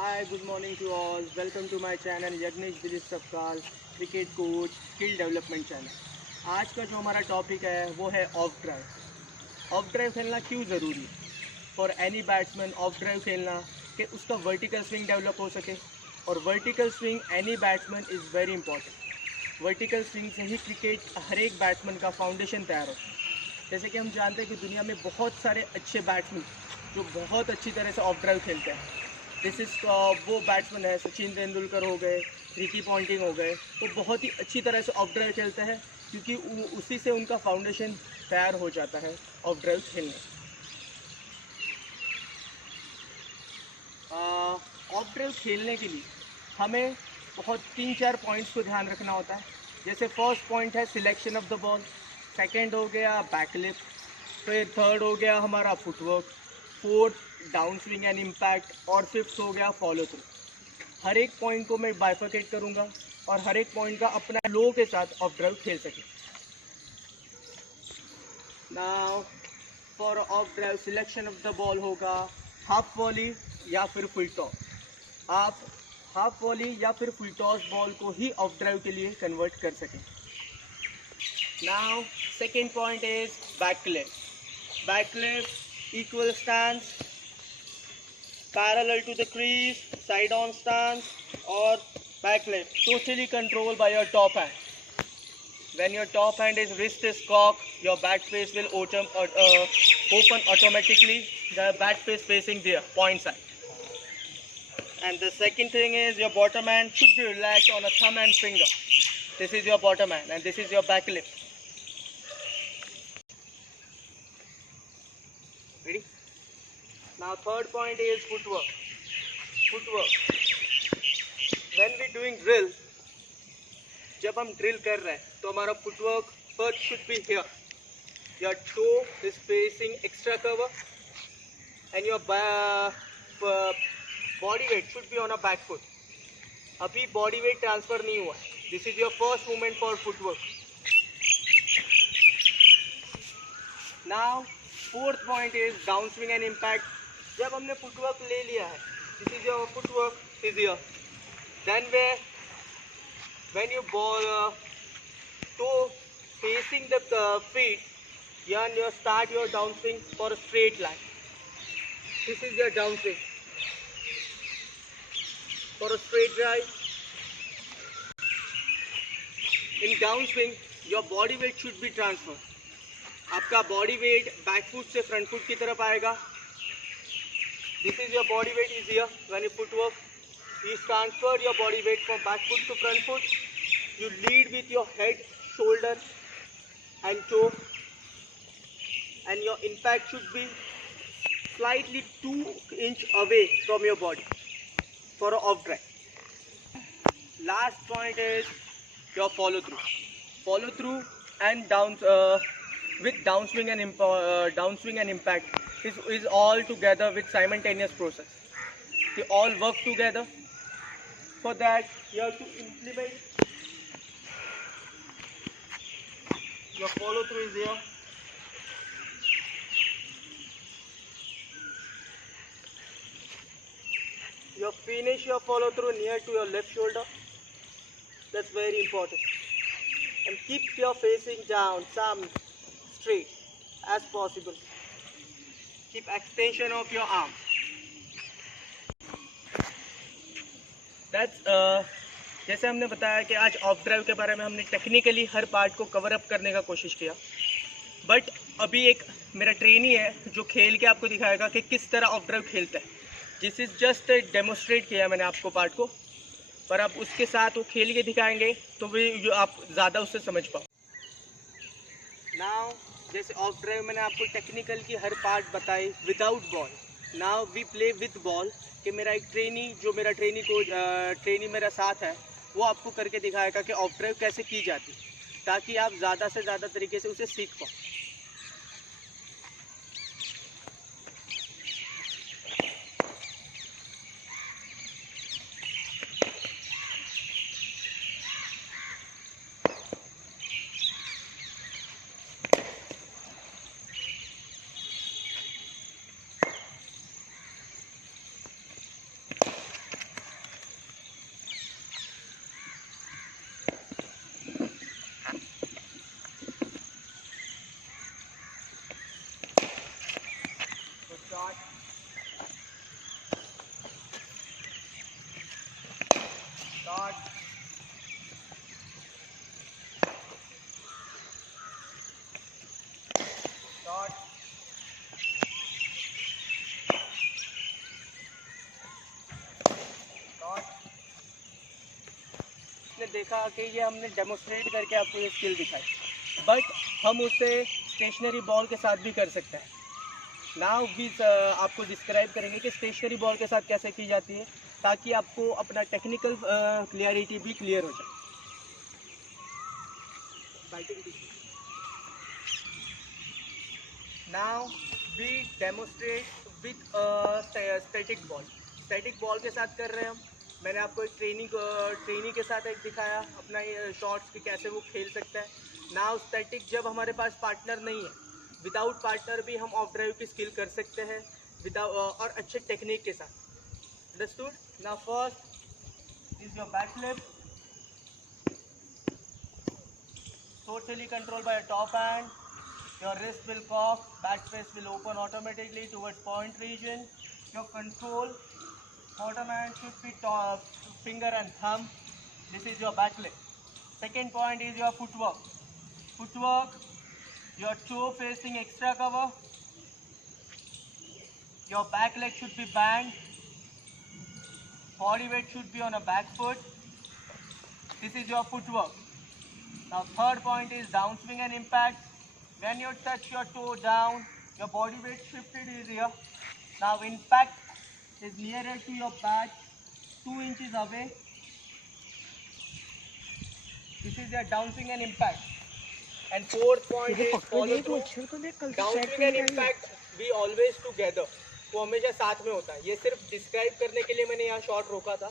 Hi, good morning to all. Welcome to my channel Yagnesh दिलीप Sapkal cricket coach skill development channel. आज का जो हमारा टॉपिक है वो है ऑफ ड्राइव। ऑफ ड्राइव खेलना क्यों ज़रूरी है for any batsman. Of drive खेलना कि उसका वर्टिकल स्विंग डेवलप हो सके, और vertical swing any batsman is very important. Vertical swing से ही क्रिकेट हर एक बैट्समैन का फाउंडेशन तैयार होता है। जैसे कि हम जानते हैं कि दुनिया में बहुत सारे अच्छे बैट्समैन जो बहुत अच्छी तरह से ऑफ ड्राइव खेलते हैं। दिस इज़ वो बैट्समैन है, सचिन तेंदुलकर हो गए, रिकी पॉन्टिंग हो गए, वो बहुत ही अच्छी तरह से ऑफ ड्राइव खेलते हैं क्योंकि उसी से उनका फाउंडेशन तैयार हो जाता है ऑफ ड्राइव खेलने। ऑफ ड्राइव खेलने के लिए हमें बहुत 3-4 पॉइंट्स को ध्यान रखना होता है। जैसे फर्स्ट पॉइंट है selection of the ball, second हो गया बैकलिफ्ट, फिर थर्ड हो गया हमारा footwork, fourth down swing and impact, और फिफ्थ हो गया फॉलो थ्रू। हर एक पॉइंट को मैं बाइफरकेट करूँगा और हर एक पॉइंट का अपना लो के साथ ऑफ ड्राइव खेल सके। Now for of drive selection of the ball होगा हाफ वॉली या फिर फुल टॉस। आप हाफ वॉली या फिर फुल टॉस बॉल को ही ऑफ ड्राइव के लिए कन्वर्ट कर सकें। Now second point is backlift. Backlift equal stance, parallel to the crease, side on stance, or backlift, totally controlled by your top hand. When your top hand is wrist is cocked, your back face will open automatically, the back face facing the point side. And the second thing is your bottom hand should be relaxed on a thumb and finger. This is your bottom hand and this is your back lift. Ready? Now third point is footwork. When we doing drill, जब हम ड्रिल कर रहे हैं तो हमारा footwork first should be here, your toe is facing extra cover and your body weight should be on a back foot. अभी body weight transfer नहीं हुआ है। This is your first movement for footwork. Now fourth point is down swing and impact. जब हमने footwork ले लिया है, this is your footwork is here, then when you ball toe facing the feet, you start your downswing for a straight line. This is your downswing for a straight drive. In downswing your body weight should be transferred. आपका body weight back foot से front foot की तरफ आएगा। This is your body weight is here. When you footwork, you transfer your body weight from back foot to front foot. You lead with your head, shoulder and toe, and your impact should be slightly 2 inch away from your body for an off drive. Last point is your follow through. Follow through and with downswing and impact is all together with simultaneous process. They all work together. For that you have to implement your follow through is here. You finish your follow through near to your left shoulder. That's very important. And keep your facing down, thumb straight as possible. Keep extension of your arm. That's जैसे हमने बताया कि आज of drive के बारे में हमने टेक्निकली हर पार्ट को कवर अप करने का कोशिश किया, बट अभी एक मेरा ट्रेनी है जो खेल के आपको दिखाएगा कि किस तरह ऑफ ड्राइव खेलता है। दिस इज़ जस्ट डेमोस्ट्रेट किया मैंने आपको पार्ट को, पर अब उसके साथ वो खेल के दिखाएंगे तो भी आप ज़्यादा उससे समझ पाओ। नाउ जैसे ऑफ ड्राइव मैंने आपको टेक्निकल की हर पार्ट बताई without ball. Now we play with ball कि मेरा एक ट्रेनी मेरा साथ है, वो आपको करके दिखाएगा कि ऑफ ड्राइव कैसे की जाती, ताकि आप ज़्यादा से ज़्यादा तरीके से उसे सीख पाओ। देखा कि ये हमने डेमोस्ट्रेट करके आपको ये स्किल दिखाई, बट हम उसे स्टेशनरी बॉल के साथ भी कर सकते हैं। नाउ भी आपको डिस्क्राइब करेंगे कि स्टेशनरी बॉल के साथ कैसे की जाती है, ताकि आपको अपना टेक्निकल क्लियरिटी भी क्लियर हो जाए। Now we demonstrate with static ball. Static ball के साथ कर रहे हैं हम। मैंने आपको एक ट्रेनिंग के साथ एक दिखाया अपना शॉट्स की कैसे वो खेल सकता है। नाउ स्टैटिक, जब हमारे पास पार्टनर नहीं है, विदाउट पार्टनर भी हम ऑफ ड्राइव की स्किल कर सकते हैं विदाउट और अच्छे टेक्निक के साथ। Understood? Now first is your back flip, totally controlled by your top hand. Your wrist will cock, back face will open automatically towards point region. Your control, bottom hand should be top, finger and thumb. This is your back leg. Second point is your footwork. Footwork, your toe facing extra cover. Your back leg should be bent. Body weight should be on a back foot. This is your footwork. Now third point is downswing and impact. When you touch your toe down, your body weight shifted is here. Now impact is nearer to your back, 2 inches away. This is your downswing and impact. And fourth point is follow through. Downswing and impact we always together. वो हमेशा साथ में होता है। ये सिर्फ डिस्क्राइब करने के लिए मैंने यहाँ शॉट रोका था,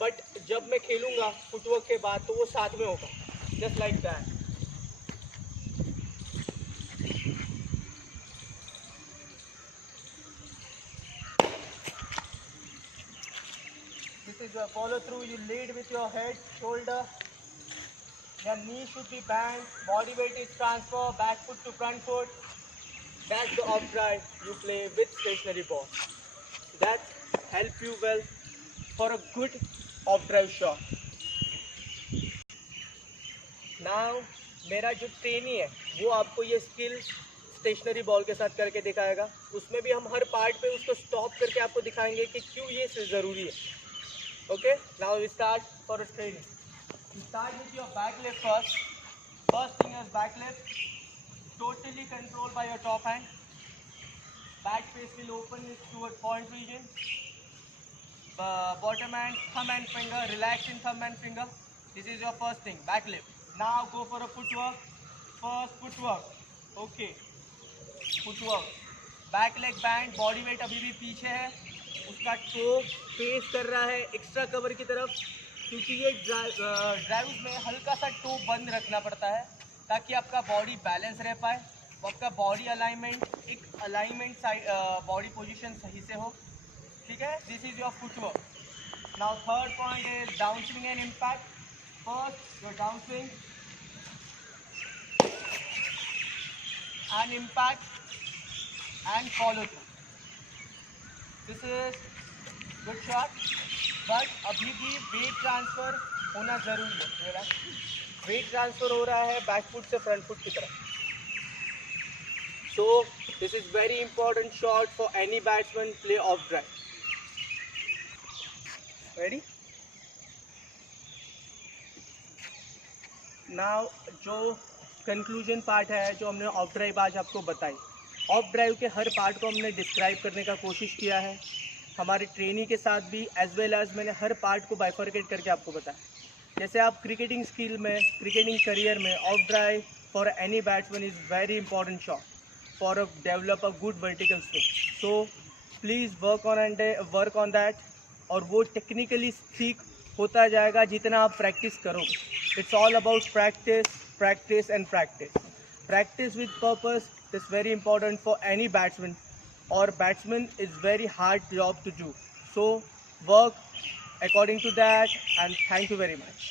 बट जब मैं खेलूँगा फुटवर्क के बाद तो वो साथ में होगा, just like that. This is your follow through. You lead with your head, shoulder. Your knee should be bent. Body weight is transfer, back foot to front foot. That's the off drive you play with stationary ball. That help you well for a good off drive shot. Now मेरा जो ट्रेनी है वो आपको ये skill stationery ball के साथ करके दिखाएगा। उसमें भी हम हर पार्ट पे उसको स्टॉप करके आपको दिखाएंगे कि क्यों ये ज़रूरी है। Okay, now we start for a training. Start with your back leg first. First thing is back leg, totally control by your top hand. Back face will open toward point region. Bottom hand, thumb and finger, relax in thumb and finger. This is your first thing, back leg. Now go for a footwork. First footwork. Okay. Footwork. Back leg band. Body weight अभी भी पीछे है. उसका toe face कर रहा है extra cover की तरफ, क्योंकि ये ड्राइव में हल्का सा toe बंद रखना पड़ता है ताकि आपका बॉडी बैलेंस रह पाए, आपका बॉडी अलाइनमेंट बॉडी पोजीशन सही से हो. ठीक है? This is your footwork. Now third point is down swing and impact. First, your downswing and impact and follow through. This is good shot, but अभी भी weight transfer होना जरूरी है. मेरा weight transfer हो रहा है बैक फुट से फ्रंट फुट की तरफ. So this is very important shot for any batsman play off drive. Ready? Now जो कंक्लूजन पार्ट है जो हमने ऑफ ड्राइव आज आपको बताई, ऑफ ड्राइव के हर पार्ट को हमने डिस्क्राइब करने का कोशिश किया है हमारी ट्रेनिंग के साथ भी, एज वेल एज मैंने हर पार्ट को बाइफर्केट करके आपको बताया. जैसे आप क्रिकेटिंग स्किल में, क्रिकेटिंग करियर में of drive for any batsman is very important shot for develop a good vertical swing. So please work on that, और वो टेक्निकली ठीक होता जाएगा जितना आप प्रैक्टिस करोगे. It's all about practice, practice and practice. Practice with purpose is very important for any batsman, or batsman is very hard job to do. So work according to that, and thank you very much.